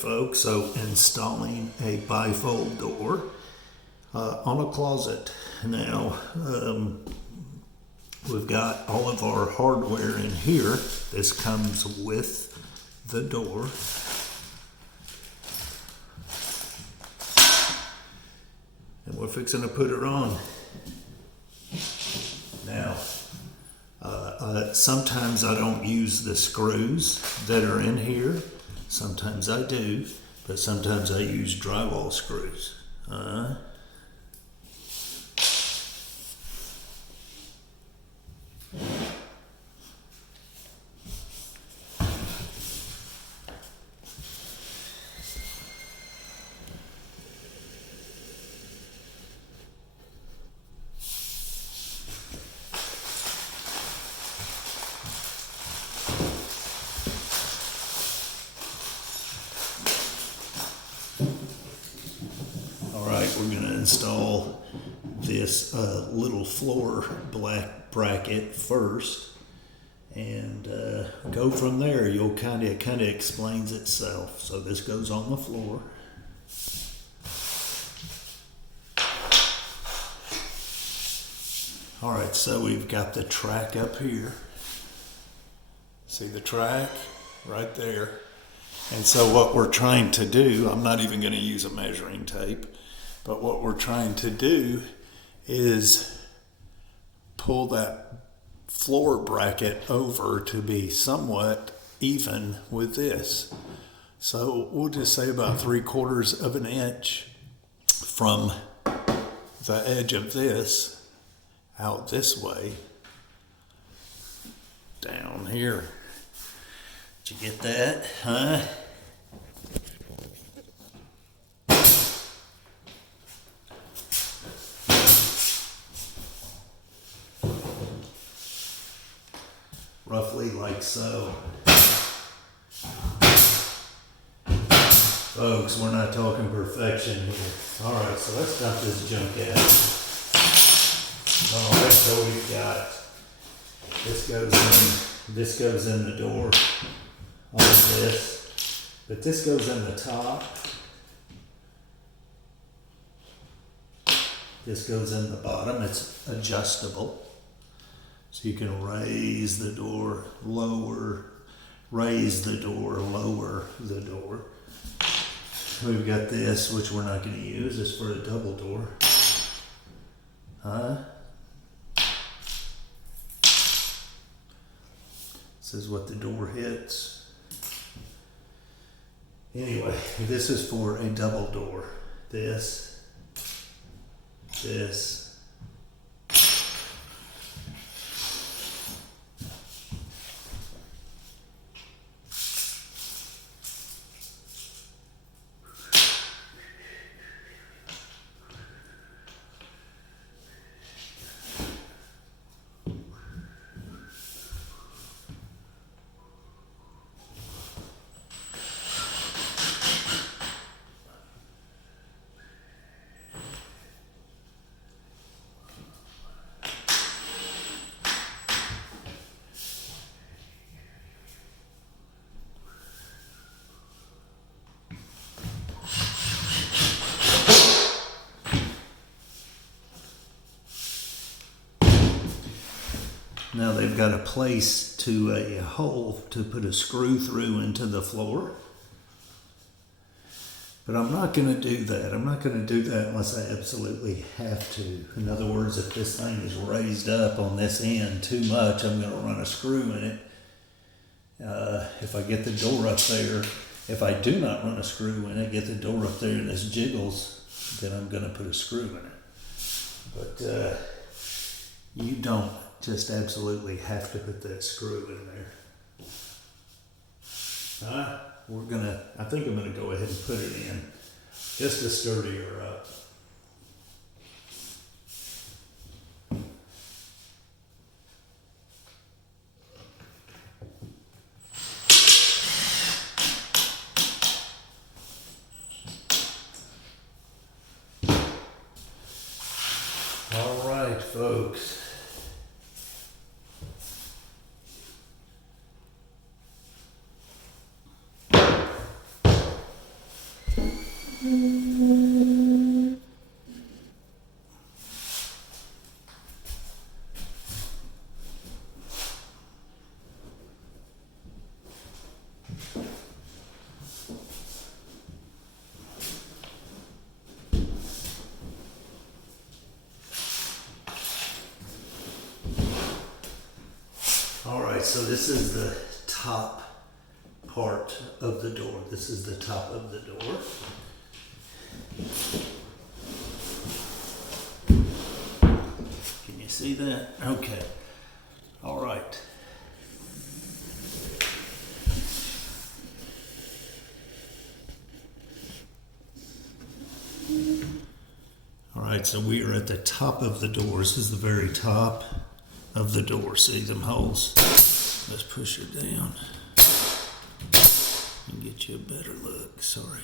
folks, so installing a bifold door on a closet. Now, we've got all of our hardware in here. This comes with the door. And we're fixing to put it on. Now, sometimes I don't use the screws that are in here. Sometimes I do, but sometimes I use drywall screws. We're going to install this little floor black bracket first and go from there. You'll kind of explains itself. So this goes on the floor. All right, so we've got the track up here. See the track right there? And so what we're trying to do, I'm not even going to use a measuring tape. But what we're trying to do is pull that floor bracket over to be somewhat even with this. So we'll just say about 3/4 of an inch from the edge of this out this way down here. Did you get that, huh? Roughly like so. Folks, we're not talking perfection here. All right, so let's dump this junk out. All right, so we've got, this goes in the door, all of this, but this goes in the top. This goes in the bottom, it's adjustable. So you can raise the door, lower, raise the door, lower the door. We've got this, which we're not going to use. It's for a double door. This is what the door hits. Anyway, this is for a double door. This. Now they've got a place to a hole to put a screw through into the floor. But I'm not going to do that. I'm not going to do that unless I absolutely have to. In other words, if this thing is raised up on this end too much, I'm going to run a screw in it. If I get the door up there, if I do not run a screw in it, get the door up there and this jiggles, then I'm going to put a screw in it. But you don't just absolutely have to put that screw in there. I think I'm gonna go ahead and put it in just to sturdy her up. All right, folks. this is the top part of the door. This is the top of the door. Can you see that? Okay. All right. All right, so we are at the top of the door. This is the very top of the door. See them holes? Let's push it down and get you a better look. Sorry.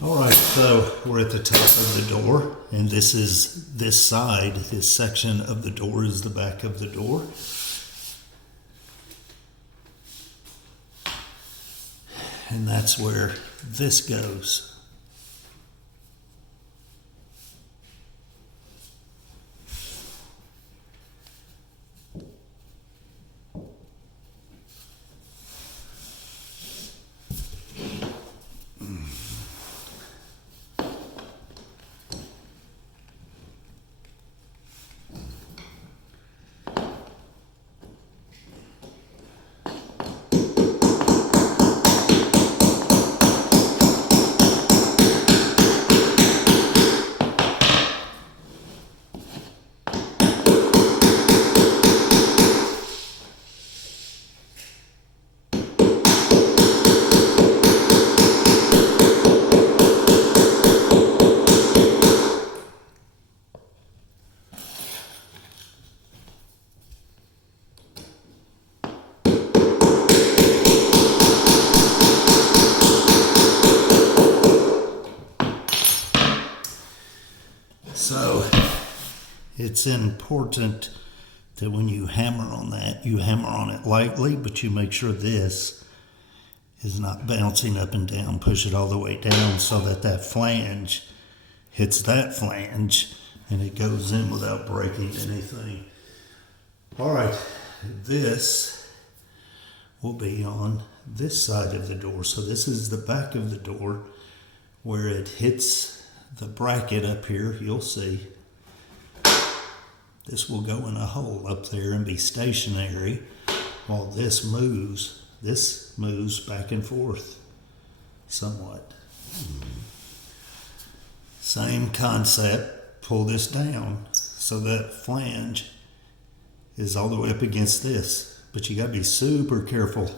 All right, so we're at the top of the door, and this is this side, this section of the door is the back of the door. And that's where this goes. So it's important that when you hammer on that, you hammer on it lightly, but you make sure this is not bouncing up and down. Push it all the way down so that that flange hits that flange and it goes in without breaking anything. All right, this will be on this side of the door. So this is the back of the door where it hits the bracket up here. You'll see this will go in a hole up there and be stationary while this moves back and forth somewhat. Same concept. Pull this down so that flange is all the way up against this, but you got to be super careful.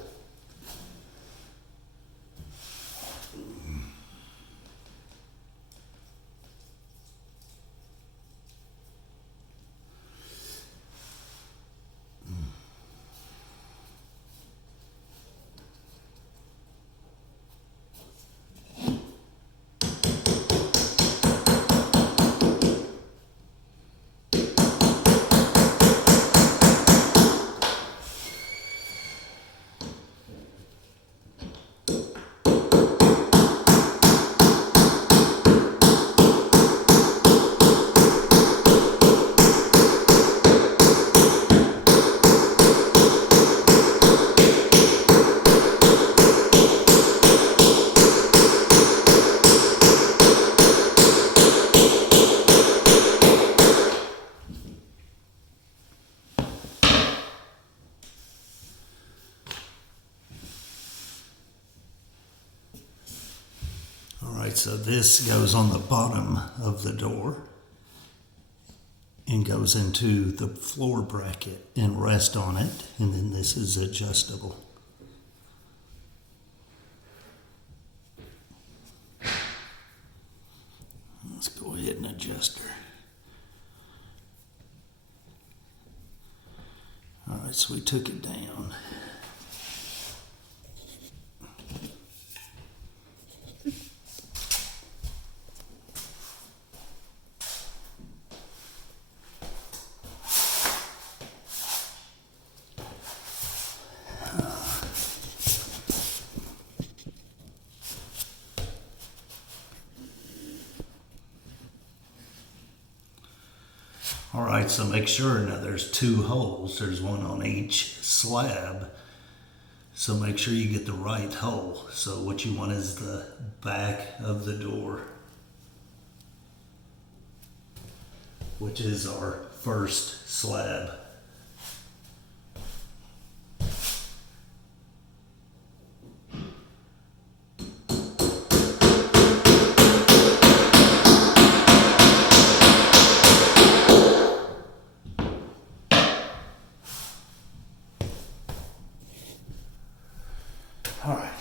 So this goes on the bottom of the door and goes into the floor bracket and rests on it, and then this is adjustable. Let's go ahead and adjust her. All right, so we took it down. All right, so make sure now there's two holes. There's one on each slab. So make sure you get the right hole. So what you want is the back of the door, which is our first slab. All right.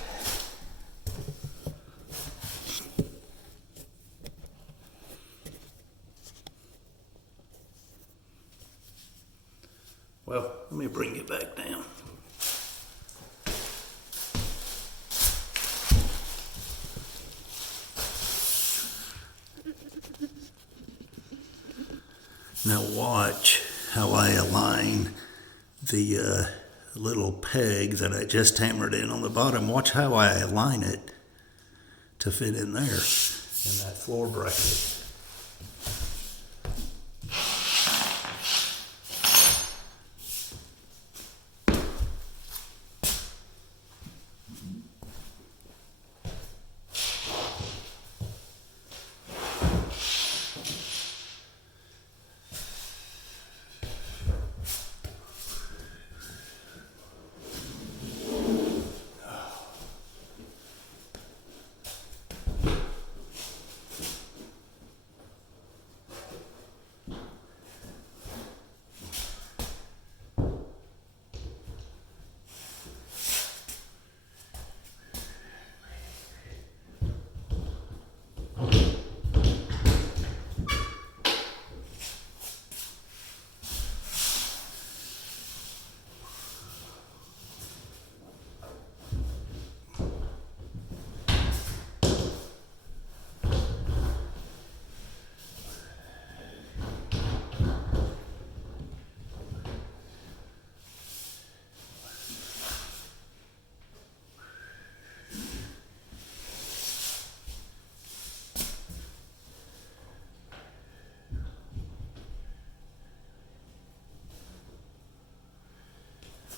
Well, let me bring it back down. Now watch how I align the little peg that I just hammered in on the bottom. Watch how I align it to fit in there, in that floor bracket.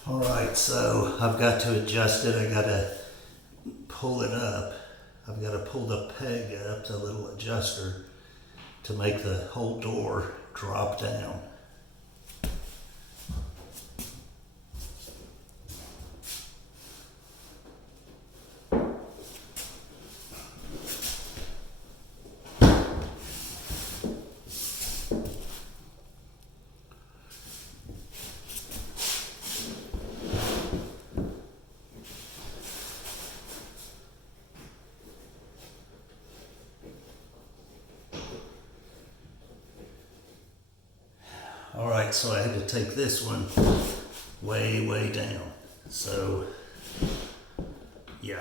All right, so I've got to adjust it. I got to pull it up. I've got to pull the peg up, the little adjuster, to make the whole door drop down. All right, so I had to take this one way, way down. So, yeah.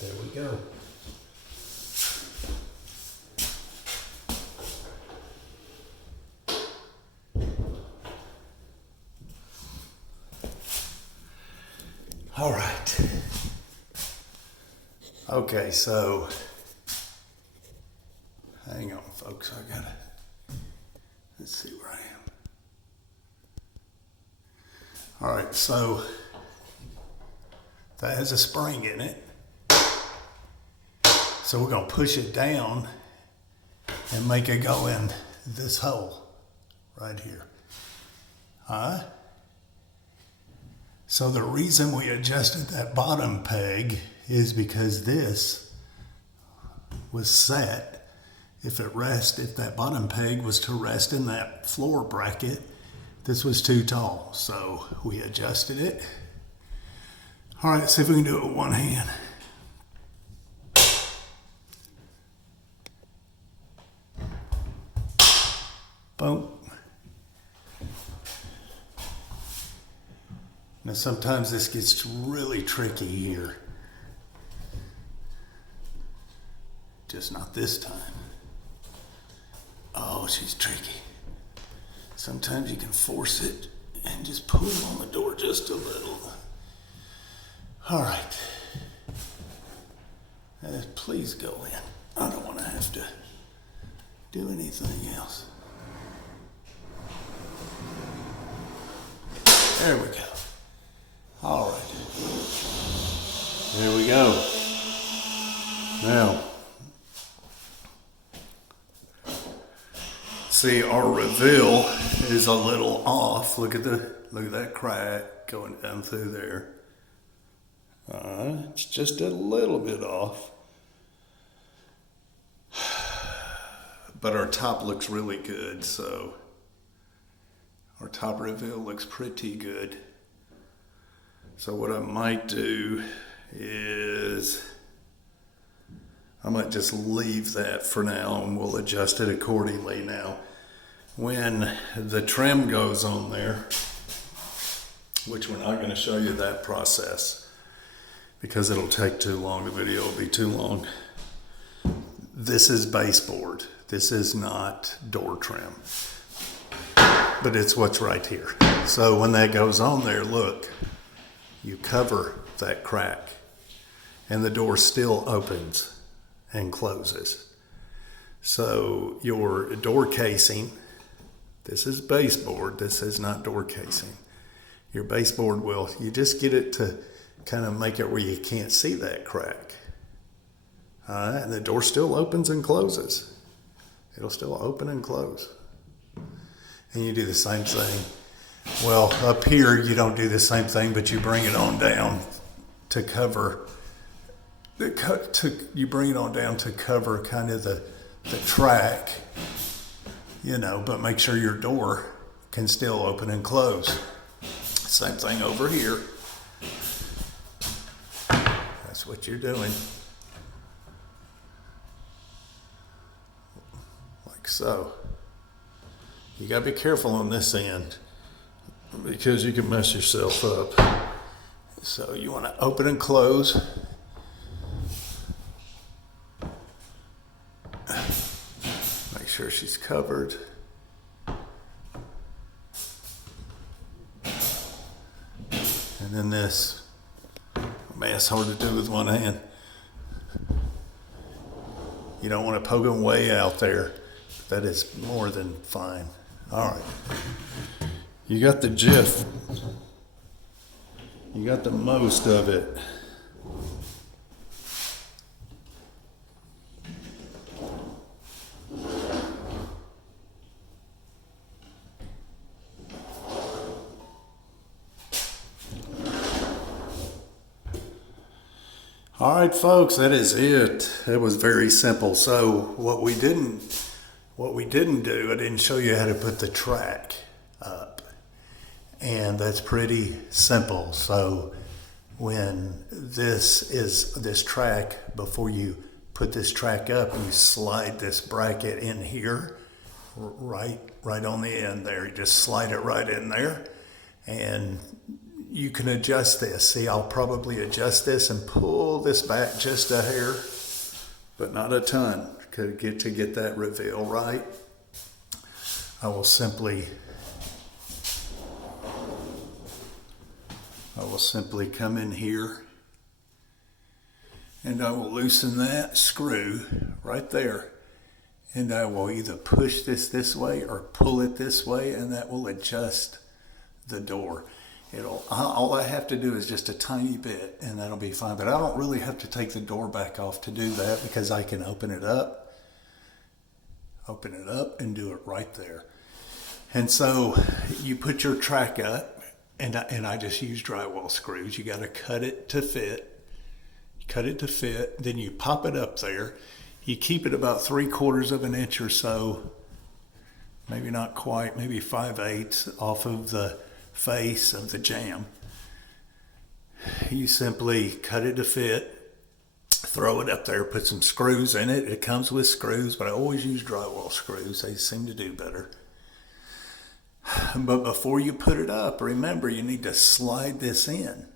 There we go. All right. Okay, so hang on, folks. Let's see where I am. All right, so that has a spring in it. So we're going to push it down and make it go in this hole right here. All right? So the reason we adjusted that bottom peg is because this was set. If that bottom peg was to rest in that floor bracket, this was too tall. So we adjusted it. All right, let's see if we can do it with one hand. Boom. Now sometimes this gets really tricky here. Just not this time. Oh, she's tricky. Sometimes you can force it and just pull on the door just a little. All right. Please go in. I don't want to have to do anything else. There we go. All right. There we go. Now, see, our reveal is a little off. Look at that crack going down through there. It's just a little bit off. But our top looks really good, so our top reveal looks pretty good. So what I might do is I might just leave that for now and we'll adjust it accordingly. Now, when the trim goes on there, which we're not going to show you that process because it'll take too long, the video will be too long. This is baseboard. This is not door trim, but it's what's right here. So when that goes on there, look, you cover that crack and the door still opens and closes. So your door casing, this is baseboard, this is not door casing. Your baseboard will, you just get it to kind of make it where you can't see that crack. And the door still opens and closes. It'll still open and close. And you do the same thing. Well, up here you don't do the same thing, but you bring it on down to cover. You bring it on down to cover kind of the track, but make sure your door can still open and close. Same thing over here. That's what you're doing. Like so. You gotta be careful on this end because you can mess yourself up. So you want to open and close. Make sure she's covered. And then this, man, it's hard to do with one hand. You don't want to poke them way out there. That is more than fine. All right. You got the gist. You got the most of it. All right, folks, that is it. It was very simple. So what we didn't do, I didn't show you how to put the track up. And that's pretty simple. So when this track, before you put this track up, you slide this bracket in here, right on the end there. You just slide it right in there. And you can adjust this. See, I'll probably adjust this and pull this back just a hair, but not a ton. To get that reveal right, I will simply come in here and I will loosen that screw right there. And I will either push this way or pull it this way, and that will adjust the door. All I have to do is just a tiny bit and that'll be fine. But I don't really have to take the door back off to do that because I can open it up and do it right there. And so you put your track up, and I just use drywall screws. You got to cut it to fit. Then you pop it up there. You keep it about 3/4 of an inch or so, maybe not quite, maybe 5/8 off of the face of the jamb. You simply cut it to fit, throw it up there, put some screws in it. It comes with screws, but I always use drywall screws. They seem to do better. But before you put it up, remember, you need to slide this in.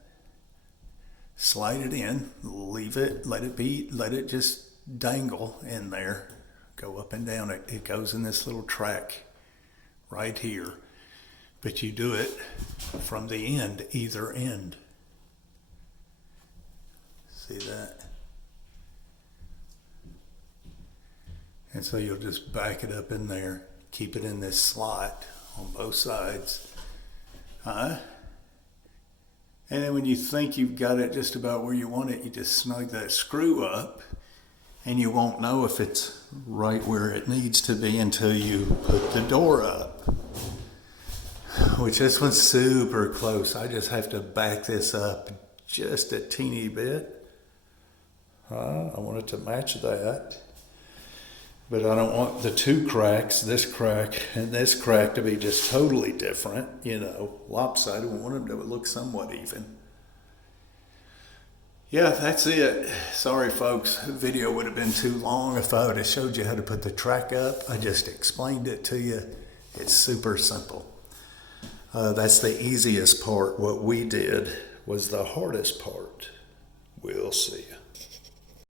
Slide it in, leave it, let it just dangle in there, go up and down. It goes in this little track right here. But you do it from the end, either end. See that? And so you'll just back it up in there, keep it in this slot on both sides. And then when you think you've got it just about where you want it, you just snug that screw up, and you won't know if it's right where it needs to be until you put the door up. Which this one's super close. I just have to back this up just a teeny bit. I want it to match that. But I don't want the two cracks, this crack and this crack, to be just totally different, lopsided. I want them to look somewhat even. Yeah, that's it. Sorry, folks. The video would have been too long if I would have showed you how to put the track up. I just explained it to you. It's super simple. That's the easiest part. What we did was the hardest part. We'll see you.